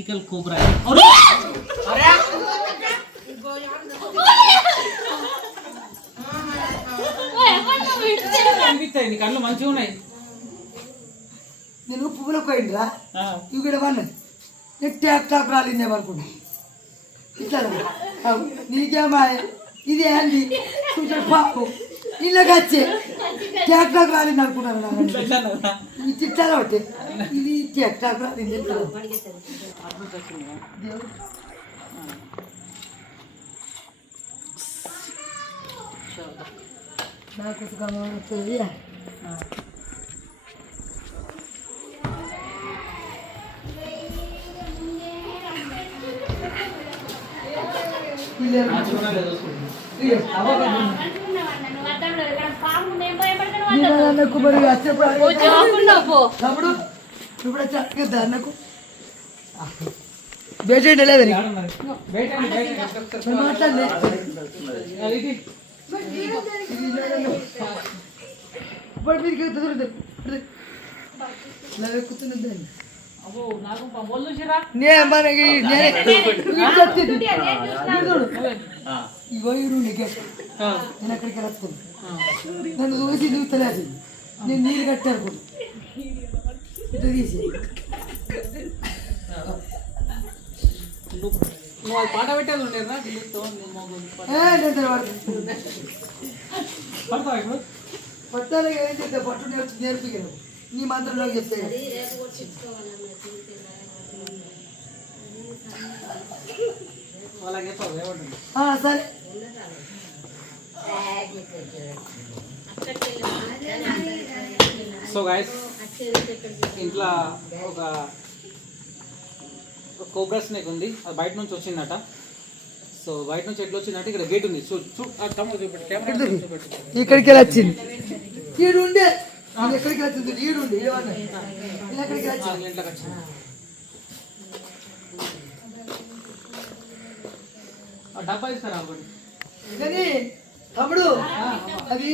Spectacle cobra అనిపిస్తాయి కళ్ళు మంచిగా ఉన్నాయి. నేను పువ్వులకు పోయిండ్రా ఇక్కడ వాళ్ళు నీకు ట్యాక్ టాక్ రాలిందేమనుకున్నా ఇట్లా నీకేమా ఇది ఏంది కొంచెం పాపు ఇళ్ళకి వచ్చే ట్యాక్ టాక్ రాలింది అనుకున్నాను. ఇది తిట్టాలి ఒకటి ఇది ట్యాక్ టాక్ రాలింది. నాకు వస్తుంది తమ్ముడు ఇప్పుడు చక్కదా నాకు బేటండి లేదని మాట్లాడలే ఇప్పుడు మీకు ఎక్కుతున్నదండి మనకి ఇగో ఇరు నేను అక్కడికి వస్తాను నన్ను చూసి నువ్వు తెలియదు నేను నీళ్ళు కట్టాను ఇట్లా తీసి పాట పెట్టేది ఉండేదా పట్టాలి ఏం చేద్దా పట్టు నేర్పిగలను నీ మంత్రంలో చెప్తే సరే సో గైస్ ఇంట్లో ఒక కోబ్రా స్నేక్ ఉంది, అది బయట నుంచి వచ్చిందట. సో బయట నుంచి ఎట్లా వచ్చిందంటే ఇక్కడ గేట్ ఉంది. ఇక్కడికి వచ్చింది ఈడు ఉండే ఎక్కడికి వచ్చింది ఈడు ఉండే ఎక్కడికి వచ్చింది ఇంట్లోకి వచ్చింది. డబ్బా ఇస్తారా కానీ తమ్ముడు అది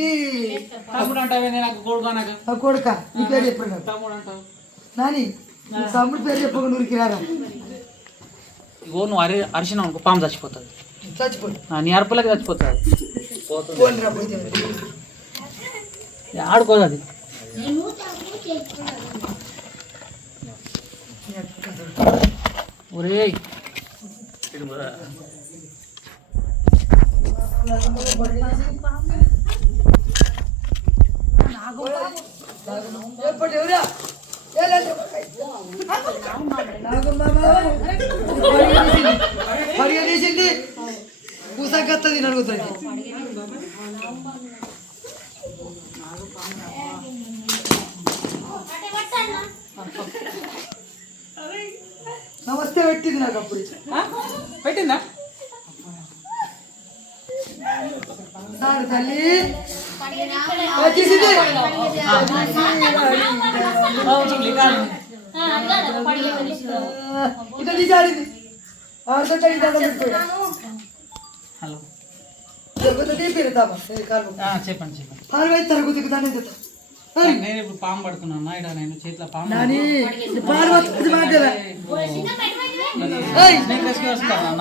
తమ్ముడు అంటావే నాకు కొడుకు అనక కొడుక నీ పేరు చెప్పండి తమ్ముడు అంటావు నాని తమ్ముడు పేరు చెప్పక నూరికి రారా. ఇగో నువ్వు అరిసిన అనుకో పాము చచ్చిపోతుంది, చచ్చిపోయి నీ అరుపులకి చచ్చిపోతుంది. ఆడుకోదు అది. ఒరే పరిగణించింది పూసగత్తది అడుగుతుంది. నమస్తే పెట్టింది నాకు అప్పుడు పెట్టిందా సార్ తల్లి వచ్చేసింది ఇట్లా తీసాడింది. హలో చెప్పండి నేను ఇప్పుడు పాము పడుతున్నాను ఇక్కడ నేను చేతిలో పాము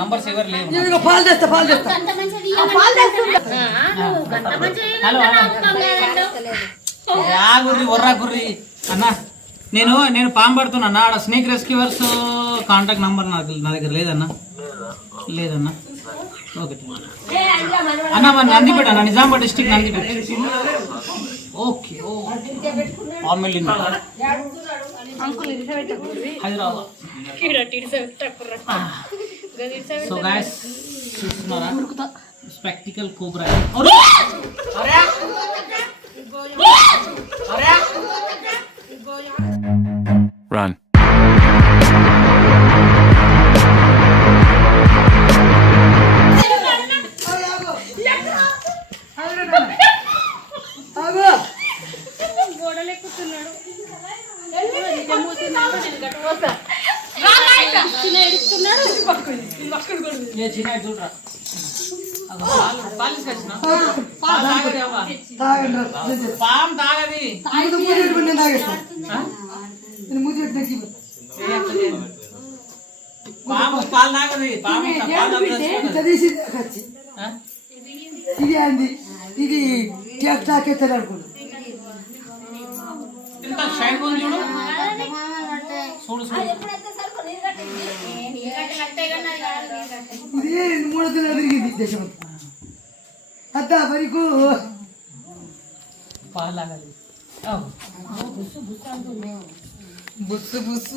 నంబర్స్ ఎవరు లేవు. పాలు తెస్తా పాలు తెస్తా గుర్రి ఒర్రా గుర్రి అన్నా నేను పాము పడుతున్నా అన్న. ఆడ స్నేక్ రెస్క్యూవర్స్ కాంటాక్ట్ నంబర్ నా దగ్గర లేదన్నా. ఓకే అన్న మన నందిపేట అన్న, Nizamabad district Nandipet. Okay Hyderabad. So guys చూస్తున్నారా స్పెక్టికల్ కోబ్రా. Run. చూడరా పాము తాగది. పాము పాలు తాగదు పాము ఇట్లా పాలు తాగుతుంది. ఇంత తీసి వచ్చి ఆ? ఇది ఏంది ఇది టాక్ ఎత్తాను అనుకున్నా. ఇంత షైన్ ఉంది చూడు చూడు చూడు ఇది 3 దినాలు తిరిగింది దేశం అంతా మరికు పాలు తాగాలి. బుస్సు బుస్సు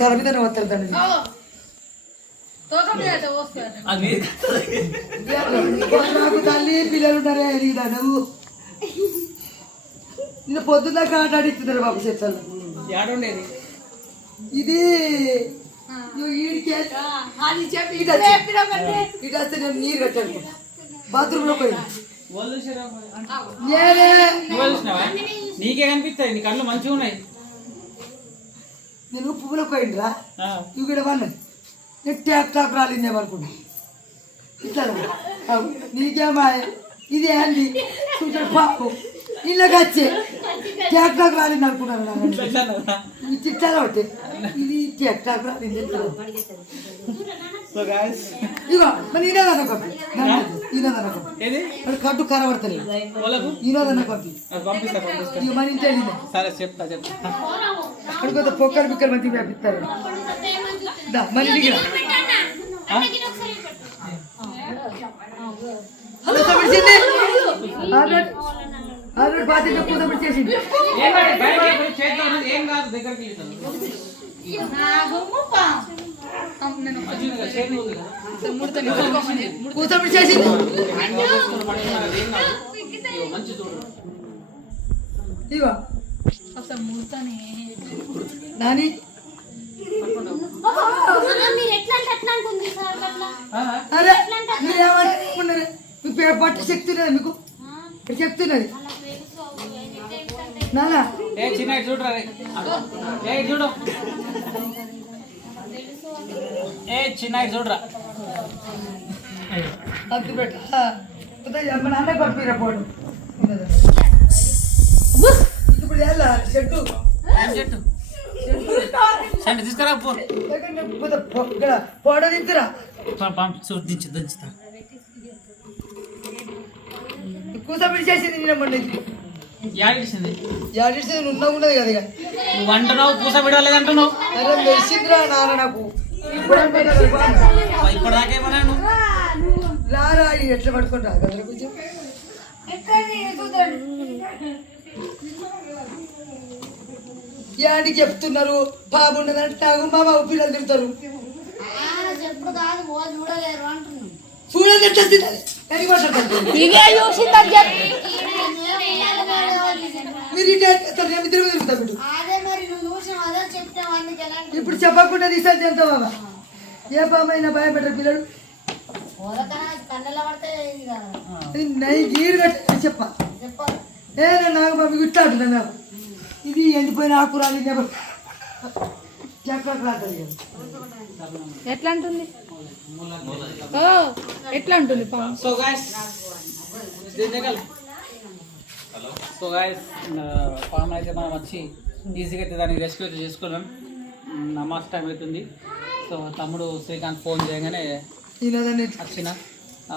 తల మీద వస్తారు దాన్ని అది నాకు తల్లి పిల్లలు ఉన్నారే ఎరిగిదా నువ్వు నిన్న పొద్దున్న ఆట ఆడిస్తున్నారు బాబు చెత్తలు. ఏడుండేది ఇది నువ్వు ఈడికి ఇటు వస్తే నేను నీరు కట్టాను బాత్రూంలో పోయి నేనే నువ్వే చూసినావా? నీకే కనిపిస్తాయి నీ కళ్ళు మంచిగా ఉన్నాయి. నేను పువ్వులకు పోయిండ్రా ఆ. ఇవి కూడా పన్నది నేను టాక్ రాలిందేమనుకున్నా. ఇట్లా నీకేమా ఇది ఏంది చూసాడు పాపు ఇళ్ళకి వచ్చే టాక్ రాలింది అనుకున్నాను. ఇది తిట్టాలి ఒకటి ఇది టాక్ రాలింది. సో గాయ్స్ ఇగో మరి ఈయనదన్న కప్పి ఈయనదన్న కప్పి ఏది మరి కట్టు కరబడతలేదు వాళ్ళకు ఈయనదన్న కప్పి అది పంపిస్తా పంపిస్తా. ఇక మరి ఇంటే సరే చెప్తా అక్కడ కొంత పొక్కలు బిక్కలు మంచిగా వ్యాపిస్తారు మరి ఇంటికి రా. హలో తమిళ చేసింది ఆల్రెడీ బాధ్యత ఎక్కువ తమిళ చేసింది. ఏం కాదు దగ్గరికి కూతమిడి చేసింది మంచి చూడు ఇగో నాని అరే మీరేమనుకున్నారు మీకు పట్టు శక్తి ఉన్నది మీకు ఇక్కడ చెప్తున్నది నానా ఏ చిన్న ఇటు చూడరా రే. ఏ ఇటు చూడు ఏ చిన్న ఇటు చూడరా అది పెట్ట మా నాన్న పంపిరా పోడు ఇప్పుడు ఎలా చెట్టు ఏం చెట్టు సరే తీసుకురా పో ఇక్కడ పోడ తింటురా చూడు దించి దించుతా కూతమిడి చేసింది నేనమ్మండి యాడిసింది యాడిసింది ఉన్నది కదా ఇక నువ్వు అంటున్నావు పూస విడవలేదంటున్నావు అరే మెరిసిందిరా నాన్న నాకు ఇప్పటిదాకేమన్నా నువ్వు రారా ఎట్లా పడుకుంటా కదా కొంచెం యాడికి చెప్తున్నారు బాబు ఉండదంటే నాకు మా బాబు పిల్లలు తిడతారు చూడండి ఎట్లా తినాలి ఎన్ని మాట్లాడతారు మీరు ఇటు ఎత్తారు నేను ఇద్దరు తిరుగుతారు ఇప్పుడు చెప్పకుండా తీసారి చెప్తా బాబా ఏ బాబైనా భయపెట్టారు పిల్లలు నై గీరు కట్టి చెప్పా ఏ నాకు బాబు ఇట్లా అంటున్నా నాకు ఇది ఎండిపోయిన ఆకురాలి ఎట్లా ఉంటుంది ఎట్లా ఉంటుంది so guys so guys farm అయితే మనం వచ్చి ఈజీగా అయితే దాన్ని రెస్క్యూ అయితే చేసుకున్నాం. నమాజ్ టైం అవుతుంది. సో తమ్ముడు శ్రీకాంత్ ఫోన్ చేయగానే వచ్చిన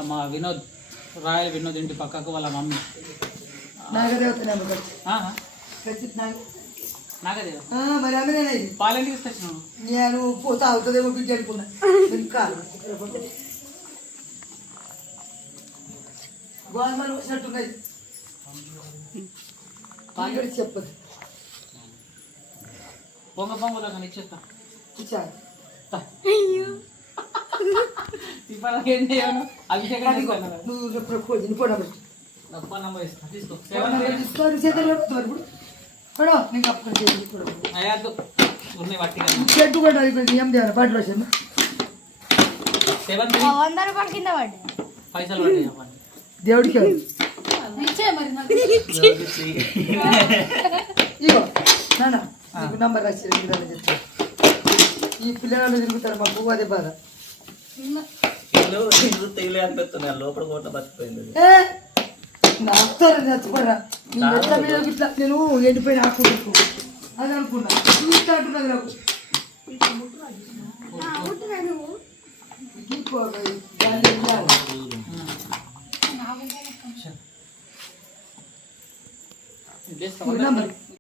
మా వినోద్ రాయల్ వినోద్ ఇంటి పక్కకు వాళ్ళ మమ్మీ నాగదేవ మరి అమ్మనే పాలెంటికి తీసుకొచ్చినావు నేను పోతా అవుతుందేమో బిడ్డ అనుకున్నా గోధుమలు వచ్చినట్టున్నది చెప్పదు పొంగ పొంగదాకా ఇచ్చేస్తా ఇచ్చారు ఏం చేయను అభిషేకం నువ్వు ఎప్పుడు పోయి పోనా నంబర్ ఇస్తా తీసుకో చేతులు ఇప్పుడు నీకు అప్పుడు అయ్యాదు ఉన్నాయి వాటి చెట్టు కూడా అయిపోయింది ఏం చేయాలి పాటలు వచ్చాను 100 రూపాయలు కింద పడ్డా పైసలు పడి దేవుడికి ఇగో నాన్న నీకు నంబర్ రాసి ఈ పిల్లలు తిరుగుతారు మా పువ్వు అదే బాధ లోపల కోట బతికిపోయింది. నాతో చచ్చిపోయినా నేను ఎట్లా ఇట్లా నేను ఎండిపోయిన ఆకు అది అనుకున్నా ఇట్లా అంటున్నది నాకు ఇది